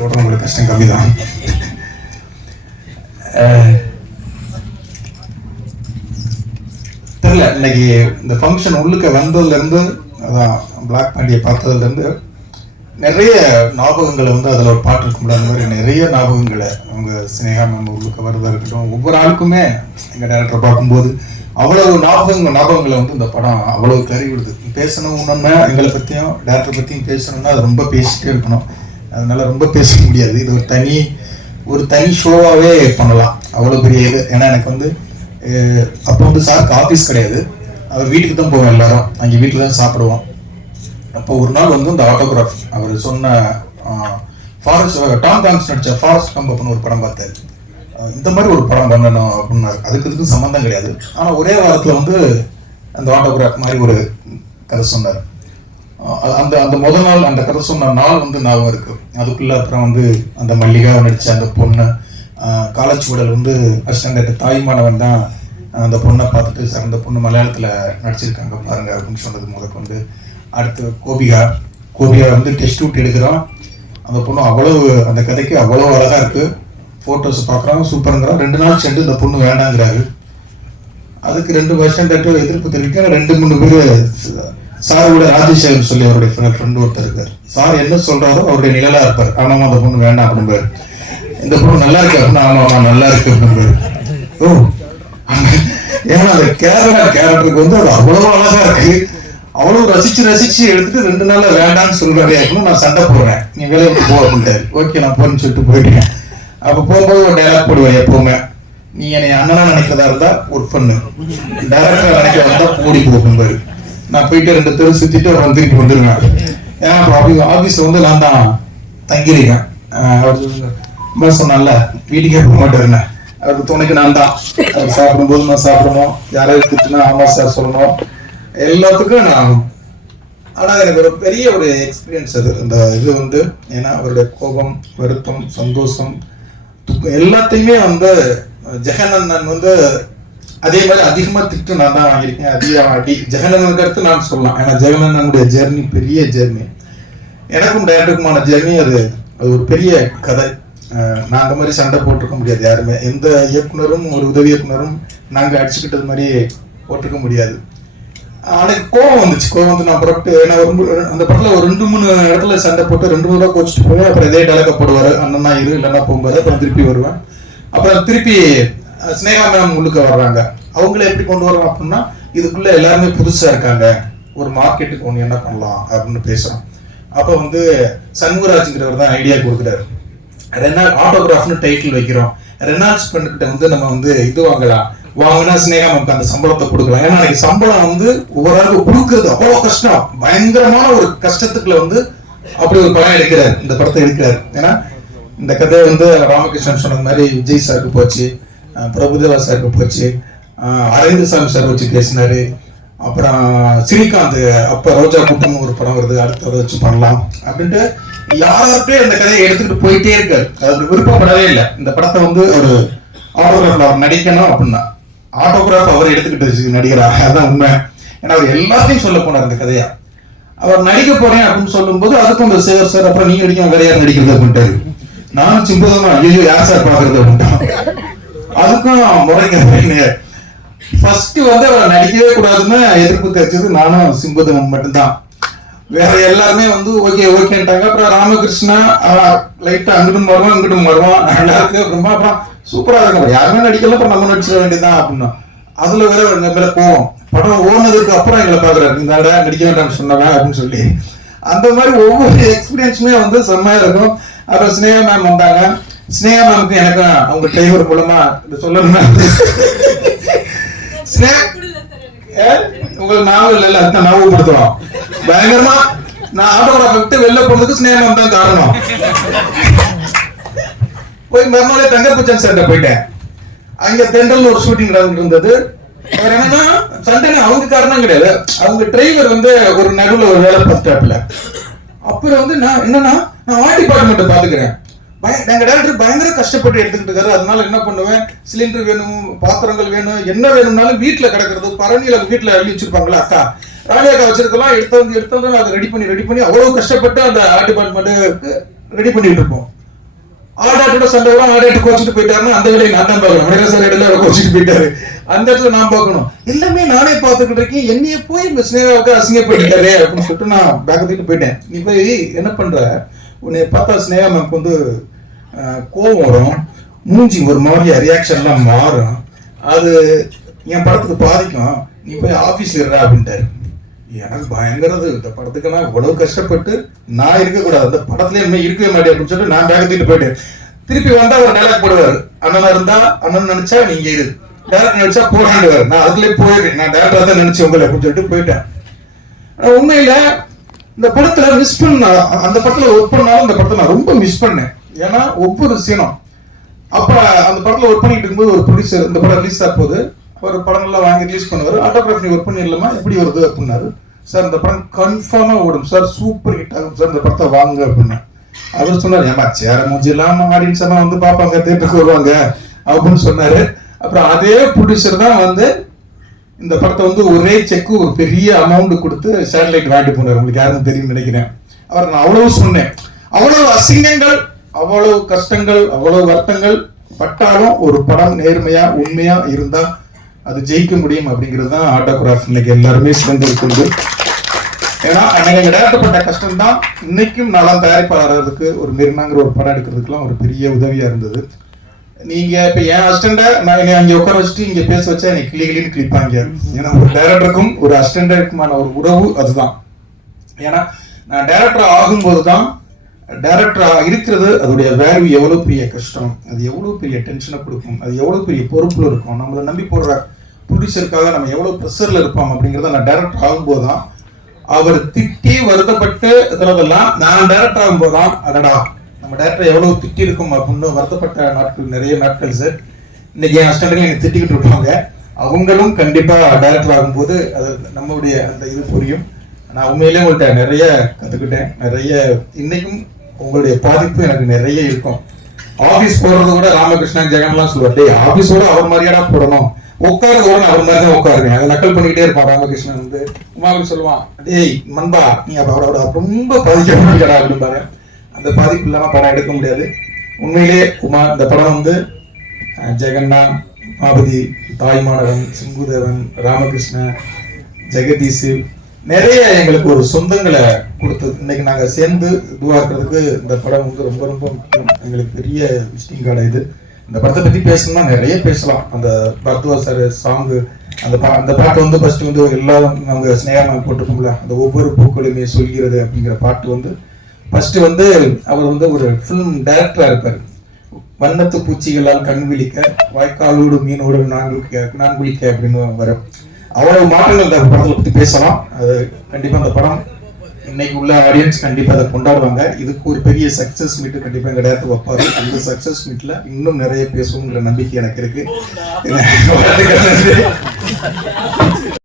உங்களுக்கு கஷ்டம் கம்மி தான் தெரியல இன்னைக்கு இந்த ஃபங்க்ஷன் உள்ளுக்க வந்ததுலேருந்து அதான் பிளாக் பாண்டியை பார்த்ததுலேருந்து நிறைய ஞாபகங்களை வந்து அதில் ஒரு பாட்டு இருக்கும்ல அந்த மாதிரி நிறைய ஞாபகங்களை அவங்க சினேகா மேம் உள்ளுக்க வரதா இருக்கட்டும் ஒவ்வொரு ஆளுக்குமே எங்கள் டேரக்டரை பார்க்கும்போது அவ்வளவு ஞாபகங்கள் ஞாபகங்களை வந்து இந்த படம் அவ்வளவு கறி விடுது. பேசணும் ஒன்றுன்னா எங்களை பற்றியும் டேரக்டர் பற்றியும் பேசணும்னா அது ரொம்ப பேசிகிட்டே இருக்கணும். அதனால் ரொம்ப பேச முடியாது. இது ஒரு தனி ஒரு தனி ஷோவாகவே பண்ணலாம். அவ்வளோ பெரிய இது. ஏன்னா எனக்கு வந்து அப்போ வந்து சாருக்கு ஆஃபீஸ் கிடையாது. அவர் வீட்டுக்கு தான் போவோம் எல்லாரும். அங்கே வீட்டில் தான் சாப்பிடுவோம். அப்போ ஒரு நாள் வந்து இந்த ஆட்டோகிராஃப் அவர் சொன்ன ஃபாரஸ்ட் டாம் காங்ஸ் நடித்த ஃபாரஸ்ட் கம்ப் அப்படின்னு ஒரு படம் பார்த்தாரு. இந்த மாதிரி ஒரு படம் பண்ணணும் அப்படின்னாரு. அதுக்கு இதுக்கும் சம்மந்தம் கிடையாது. ஆனால் ஒரே வாரத்தில் வந்து அந்த ஆட்டோகிராஃப் மாதிரி ஒரு கதை சொன்னார். அந்த அந்த முதல் நாள் அந்த கதை சொன்ன நாள் வந்து ஞாபகம் இருக்கு. அதுக்குள்ள அப்புறம் வந்து அந்த மல்லிகா நடிச்ச அந்த பொண்ணு அஹ் காலச்சுவடல் வந்து அசிஸ்டன்ட் தாய்மானவன் தான் அந்த பொண்ணை பார்த்துட்டு சார் அந்த பொண்ணு மலையாளத்தில் நடிச்சிருக்காங்க பாருங்க அப்படின்னு சொன்னது முதற்கொண்டு. அடுத்து கோபிகா. கோபிகா வந்து டெஸ்ட் விட்டு எடுக்கிறோம் அந்த பொண்ணு அவ்வளவு அந்த கதைக்கு அவ்வளோ அழகாக இருக்குது ஃபோட்டோஸ் பார்க்குறோம் சூப்பருங்கிறோம் ரெண்டு நாள் சென்று இந்த பொண்ணு வேண்டாங்கிறாரு. அதுக்கு ரெண்டு வருஷம் டேட்டு எதிர்ப்பு தெரிவிக்க ரெண்டு மூணு பேர் சார் கூட ராஜசேகர் சொல்லி அவருடைய ஃப்ரெண்ட் ஒருத்தர் இருக்கார். சார் என்ன சொல்றாரோ அவருடைய நிழலா இருப்பார். ஆமாம் அந்த பொண்ணு வேண்டாம் அப்படிம்பாரு. இந்த பொண்ணு நல்லா இருக்கு அப்படின்னா ஆமா ஆமா நல்லா இருக்கு அப்படிம்பாரு. ஓ ஏன்னா அந்த கேரளா கேரக்டருக்கு வந்து அது அவ்வளவு அழகா இருக்கு. அவ்வளவு ரசிச்சு ரசிச்சு எடுத்துட்டு ரெண்டு நாள்ல வேண்டாம்னு சொல்றாரு அப்படின்னு நான் சண்டை போடுறேன். நீ வேலையை விட்டு போ அப்படின்ட்டாரு. ஓகே நான் போறேன்னு சொல்லிட்டு போயிட்டேன். அப்ப போகும்போது ஒரு டைலாக் போடுவேன் எப்பவுமே. நீ என்னை அண்ணனா நினைக்கிறதா இருந்தா ஒர்க் பண்ணு. டேரக்டாக நினைக்கிறதா இருந்தா ஓடி போகும்பாரு நான் போயிட்டு ரெண்டு தெரு சுத்திட்டு அப்புறம் திருப்பி வந்துருவேன் ஏன்னா அப்புறம் அப்படி ஆஃபீஸ் வந்து நான் தான் தங்கியிருக்கேன். அவர் சொல்லுங்க, சொன்னால வீட்டுக்கே போக மாட்டேருன்னு. அவருக்கு துணைக்கு நான் தான். அவர் சாப்பிடும்போது நான் சாப்பிடணும். யாராவது திட்டுனா ஆமா சார் சொல்லணும். எல்லாத்துக்கும் நான் ஆனால் எனக்கு ஒரு பெரிய ஒரு எக்ஸ்பீரியன்ஸ் அது. அந்த இது வந்து ஏன்னா அவருடைய கோபம் வருத்தம் சந்தோஷம் எல்லாத்தையுமே வந்து ஜெகனந்தன் வந்து அதே மாதிரி அதிகமா திட்டு நான் தான் வாங்கியிருக்கேன். அதிகம் அடி ஜெகனந்தனுக்கு அடுத்து நான் சொல்லலாம். ஏன்னா ஜெகநந்தனுடைய ஜெர்னி பெரிய ஜெர்னி எனக்கும் டேரக்டருக்குமான ஜெர்னி அது அது ஒரு பெரிய கதை. அஹ் நான் அந்த மாதிரி சண்டை போட்டிருக்க முடியாது யாருமே. எந்த இயக்குனரும் ஒரு உதவி இயக்குனரும் நாங்கள் அடிச்சுக்கிட்டது மாதிரி போட்டிருக்க முடியாது. அன்னைக்கு கோவம் வந்துச்சு. கோவம் வந்து நான் புறப்பட்டு ஏன்னா ஒரு அந்த படத்துல ஒரு ரெண்டு மூணு இடத்துல சண்டை போட்டு ரெண்டு மூணு ரூபா கோச்சிட்டு போவேன். அப்புறம் இதே டேலக்க அண்ணன் அண்ணனா இரு இல்லைன்னா போகும்போது அப்புறம் திருப்பி வருவேன். அப்புறம் திருப்பி ஸ்னேகா மேடம் உள்ளுக்கு வர்றாங்க. அவங்கள எப்படி கொண்டு வரோம் அப்படின்னா இதுக்குள்ள எல்லாருமே புதுசா இருக்காங்க. ஒரு மார்க்கெட்டுக்கு ஒன்று என்ன பண்ணலாம் அப்படின்னு பேசுறோம். அப்போ வந்து சண்முகராஜுங்கிறவர் தான் ஐடியா கொடுக்குறாரு. ரெனால் ஆட்டோகிராஃப்னு டைட்டில் வைக்கிறோம். ரெனால்ட்ஸ் பண்ணிக்கிட்ட வந்து நம்ம வந்து இது வாங்கலாம். வாங்கினா ஸ்னேகா நமக்கு அந்த சம்பளத்தை கொடுக்கலாம். ஏன்னா எனக்கு சம்பளம் வந்து ஒவ்வொரு ஆளுக்கு கொடுக்கறது அவ்வளோ கஷ்டம். பயங்கரமான ஒரு கஷ்டத்துக்குள்ள வந்து அப்படி ஒரு படம் எடுக்கிறார். இந்த படத்தை எடுக்கிறார். ஏன்னா இந்த கதை வந்து ராமகிருஷ்ணன் சொன்ன மாதிரி விஜய் சாருக்கு போச்சு. பிரபுதேவா சாருக்கு போச்சு. அஹ் சாமி சார் வச்சு பேசினாரு. அப்புறம் ஸ்ரீகாந்த் அப்போ ரோஜா கூட்டம் ஒரு படம் வருது அடுத்த அதை வச்சு பண்ணலாம் அப்படின்ட்டு யாருக்கே அந்த கதையை எடுத்துக்கிட்டு போயிட்டே இருக்காரு. அது விருப்பப்படவே இல்லை. இந்த படத்தை வந்து ஒரு ஆட்டோகிராஃபில் அவர் நடிக்கணும் அப்படின்னா. ஆட்டோகிராஃப் அவர் எடுத்துக்கிட்டு நடிகரா? அதுதான் உண்மை. ஏன்னா அவர் எல்லாத்தையும் சொல்ல போனார் இந்த கதையா. அவர் நடிக்க போறேன் அப்படின்னு சொல்லும்போது அதுக்கும் அந்த சேகர் சார் அப்புறம் நீங்க நடிக்க வேற யார் நடிக்கிறது அப்படின்ட்டாரு. நானும் சிம்பதமா ஐயோ யார் சார் பாக்குறது அப்படின்ட்டான். அதுக்கும் முறைங்க ஃபர்ஸ்ட் வந்து அவரை நடிக்கவே கூடாதுன்னு எதிர்ப்பு தெரிஞ்சது நானும் சிம்பதமன் மட்டும்தான். வேற எல்லாருமே வந்து ஓகே ஓகேன்ட்டாங்க. அப்புறம் ராமகிருஷ்ணா லைட்டா அங்கிட்டும் வருவான் இங்கிட்டும் வருவான். நல்லா இருக்கு அப்புறமா அப்புறம் சூப்பரா இருக்கு யாருமே நடிக்கல அப்புறம் நம்ம நடிச்சிட வேண்டியதுதான் அப்படின்னா அதுல வேற எங்க மேல போவோம் படம் ஓனதுக்கு அப்புறம் எங்களை பாக்குறாரு இந்த நடிக்க வேண்டாம்னு சொன்னவன் அப்படின்னு சொல்லி. அந்த மாதிரி ஒவ்வொரு எக்ஸ்பீரியன்ஸுமே வந்து செம்மையா இருக்கும். அப்புறம் ஸ்னேகா மேம் வந்தாங்க. ஸ்னேகா மேமுக்கு எனக்கும் அவங்க டிரைவர் மூலமா இது சொல்லணும்னா. ஸ்னேகா ஏ? உங்களுக்கு நாவல் இல்லைல்ல அதுதான் ஞாபகப்படுத்துறோம் பயங்கரமா? நான் ஆட்டோகிராஃப் விட்டு வெளில போனதுக்கு ஸ்னேகம் தான் காரணம். போய் மறுநாளே தங்கப்பச்சன் சார்ட்ட போயிட்டேன். அங்க தென்றல் ஒரு ஷூட்டிங் நடந்துட்டு இருந்தது அவர் என்னன்னா சண்டை அவங்க காரணம் கிடையாது. அவங்க டிரைவர் வந்து ஒரு நடுவில் ஒரு வேலை பார்த்துட்டாப்புல. அப்புறம் வந்து நான் என்னன்னா நான் ஆர்ட் டிபார்ட்மெண்ட் பாத்துக்கிறேன் பய- டேரக்டர் பயங்கர கஷ்டப்பட்டு எடுத்துக்கிட்டு இருக்காரு. அதனால என்ன பண்ணுவேன்? சிலிண்டர் வேணும் பாத்திரங்கள் வேணும் என்ன வேணும்னாலும் வீட்டுல கிடக்கிறது பரணியில வீட்டுல அள்ளி வச்சிருப்பாங்களா அக்கா? ராணியாக்கா வச்சிருக்கலாம் எடுத்து வந்து எடுத்து வந்து அதை ரெடி பண்ணி ரெடி பண்ணி அவ்வளவு கஷ்டப்பட்டு அந்த ஆர்ட் டிபார்ட்மெண்ட் ரெடி பண்ணிட்டு இருப்போம் ஆடாட்டோட சண்டை வரும் ஆடாட்டு கோச்சிட்டு போயிட்டாருன்னா அந்த வேலையை நான் தான் பார்க்கணும். மணிகா சார் இடத்துல கோச்சிட்டு போயிட்டாரு. அந்த இடத்துல நான் பார்க்கணும். எல்லாமே நானே பார்த்துக்கிட்டு இருக்கேன். என்னைய போய் இந்த ஸ்னேகாவுக்கு அசிங்கப்பட்டுட்டாரே அப்படின்னு சொல்லிட்டு நான் பேக்கத்துக்கு போயிட்டேன். நீ போய் என்ன பண்ற? உன்னை பார்த்தா ஸ்னேகா மேம்க்கு வந்து கோவம் வரும். மூஞ்சி ஒரு மாதிரி ரியாக்ஷன்லாம் மாறும். அது என் படத்துக்கு பாதிக்கும். நீ போய் ஆஃபீஸ் இருடா அப்படின்ட்டாரு. எனக்கு பயங்கரது. இந்த படத்துக்கெல்லாம் இவ்வளவு கஷ்டப்பட்டு நான் இருக்கக்கூடாது. அந்த படத்துல இனிமே இருக்கவே மாட்டேன் அப்படின்னு சொல்லிட்டு நான் பேக் தூக்கிட்டு போயிட்டேன். திருப்பி வந்தா ஒரு டைலாக் போடுவார். அண்ணனா இருந்தா அண்ணன் நினைச்சா நீங்க இரு. டேரக்டர் நினைச்சா போடுவார் நான் அதுலேயே போயிடுறேன். நான் டேரக்டர் தான் நினைச்சேன் உங்களை அப்படின்னு சொல்லிட்டு போயிட்டேன். உண்மையில இந்த படத்துல மிஸ் பண்ண அந்த படத்துல ஒர்க் பண்ணாலும் இந்த படத்தை நான் ரொம்ப மிஸ் பண்ணேன். ஏன்னா ஒவ்வொரு சீனும் அப்ப அந்த படத்துல ஒர்க் பண்ணிட்டு இருக்கும்போது ஒரு ப்ரொடியூசர் இந்த படம் ரிலீஸ் ஆக போகுது. அவர் படங்கள்லாம் வாங்கி ரிலீஸ் பண்ணுவார். ஆட்டோகிராஃபி ஒர்க் பண்ணிடலாமா? எப்படி வருது அப்படின்னாரு. சார் இந்த படம் கன்ஃபார்மாக ஓடும். சார் சூப்பர் ஹிட் ஆகும். சார் இந்த படத்தை வாங்க அப்படின்னா. அவர் சொன்னார் ஏமா சேர மூஞ்சி இல்லாமல் ஆடியன்ஸ் எல்லாம் வந்து பார்ப்பாங்க தேட்டருக்கு வருவாங்க அப்படின்னு சொன்னாரு. அப்புறம் அதே ப்ரொடியூசர் தான் வந்து இந்த படத்தை வந்து ஒரே செக்கு ஒரு பெரிய அமௌண்ட் கொடுத்து சேட்டலைட் வாங்கிட்டு போனார். உங்களுக்கு யாரும் தெரியும் நினைக்கிறேன். அவர் நான் அவ்வளவு சொன்னேன். அவ்வளவு அசிங்கங்கள் அவ்வளவு கஷ்டங்கள் அவ்வளவு வருத்தங்கள் பட்டாலும் ஒரு படம் நேர்மையா உண்மையா இருந்தா அது ஜெயிக்க முடியும் அப்படிங்கிறது தான் ஆட்டோகிராஃப். இன்னைக்கு எல்லாருமே சேர்ந்து ஏன்னா அன்னைக்கு இடப்பட்ட கஷ்டம் தான் இன்னைக்கும் நல்லா தயாரிப்பாளர்களுக்கு ஒரு மெரினாங்கிற ஒரு படம் எடுக்கிறதுக்குலாம் ஒரு பெரிய உதவியா இருந்தது. நீங்க இப்ப என் அசிஸ்டண்ட நான் என்னை அங்க உட்கார வச்சுட்டு இங்க பேச வச்சா எனக்கு கிளி கிளின்னு கிளிப்பாங்க ஏன்னா ஒரு டைரக்டருக்கும் ஒரு அசிஸ்டண்டருக்குமான ஒரு உறவு அதுதான். ஏன்னா நான் டைரக்டர் ஆகும்போது தான் டைரக்டராக இருக்கிறது அதோடைய வேல்யூ எவ்வளவு பெரிய கஷ்டம்? அது எவ்வளவு பெரிய டென்ஷனை கொடுக்கும்? அது எவ்வளவு பெரிய பொறுப்புல இருக்கும்? நம்மளை நம்பி போடுற ப்ரொடியூசருக்காக நம்ம எவ்வளவு ப்ரெஷர்ல இருப்போம் அப்படிங்கறத நான் டைரக்டர் ஆகும்போது தான் அவர் திட்டி வருத்தப்பட்டு இதெல்லாம் நான் டைரக்டர் ஆகும்போது தான் அடடா நம்ம டேரக்டர் எவ்வளவு திட்டி இருக்கும் அப்படின்னு வருத்தப்பட்ட நாட்கள் நிறைய நாட்கள் சார் இன்னைக்கு என் அசிஸ்டன்ட்கள் எனக்கு திட்டிக்கிட்டு இருப்பாங்க. அவங்களும் கண்டிப்பா டைரக்டர் ஆகும்போது அது நம்மளுடைய அந்த இது புரியும். நான் உண்மையிலேயே உங்கள்கிட்ட நிறைய கத்துக்கிட்டேன். நிறைய இன்னைக்கும் உங்களுடைய பாதிப்பு எனக்கு நிறைய இருக்கும். ஆபீஸ் போறது கூட ராமகிருஷ்ணன் ஜெகன்லாம் சொல்லுவார் டேய் ஆபீஸோட அவர் மாதிரியாடா போடணும். உட்காரது கூட அவர் மாதிரி தான் உட்காருங்க. அதை நக்கல் பண்ணிக்கிட்டே இருப்பான் ராமகிருஷ்ணன் வந்து. உமாவில் சொல்லுவான். டேய் மண்பா நீ அவரோட ரொம்ப பாதிக்கப்பட்டிருக்கடா அப்படிம்பாரு. அந்த பாதிப்பு இல்லாமல் படம் எடுக்க முடியாது. உண்மையிலே குமார் இந்த படம் வந்து ஜெகன்னா மாபதி தாய்மானவன் சிங்குதேவன் ராமகிருஷ்ணன் ஜெகதீஷ் நிறைய எங்களுக்கு ஒரு சொந்தங்களை கொடுத்தது. இன்னைக்கு நாங்கள் சேர்ந்து இதுவாக்குறதுக்கு இந்த படம் வந்து ரொம்ப ரொம்ப எங்களுக்கு பெரிய விசிட்டிங் கார்டு இது. இந்த படத்தை பற்றி பேசணும்னா நிறைய பேசலாம். அந்த பர்துவா சார் சாங்கு அந்த பா அந்த பாட்டு வந்து ஃபஸ்ட்டு வந்து எல்லாரும் அவங்க ஸ்னேகமாக போட்டிருக்கோம்ல அந்த ஒவ்வொரு பூக்களுமே சொல்கிறது அப்படிங்கிற பாட்டு வந்து ஃபஸ்ட்டு வந்து அவர் வந்து ஒரு ஃபிலிம் டைரக்டராக இருப்பார். வண்ணத்து பூச்சிகளால் கண் விழிக்க வாய்க்காலோடு மீனோடு நான் விழிக்க நான் குளிக்க அப்படின்னு வரும் அவ்வளவு மாற்றங்கள் இந்த படத்தை பற்றி பேசலாம். அது கண்டிப்பாக அந்த படம் இன்னைக்கு உள்ள ஆடியன்ஸ் கண்டிப்பாக அதை கொண்டாடுவாங்க. இதுக்கு ஒரு பெரிய சக்ஸஸ் மீட்டு கண்டிப்பாக எங்கள் இடத்துல வைப்பாரு. அந்த சக்ஸஸ் மீட்டில் இன்னும் நிறைய பேசுவோங்கிற நம்பிக்கை எனக்கு இருக்கு.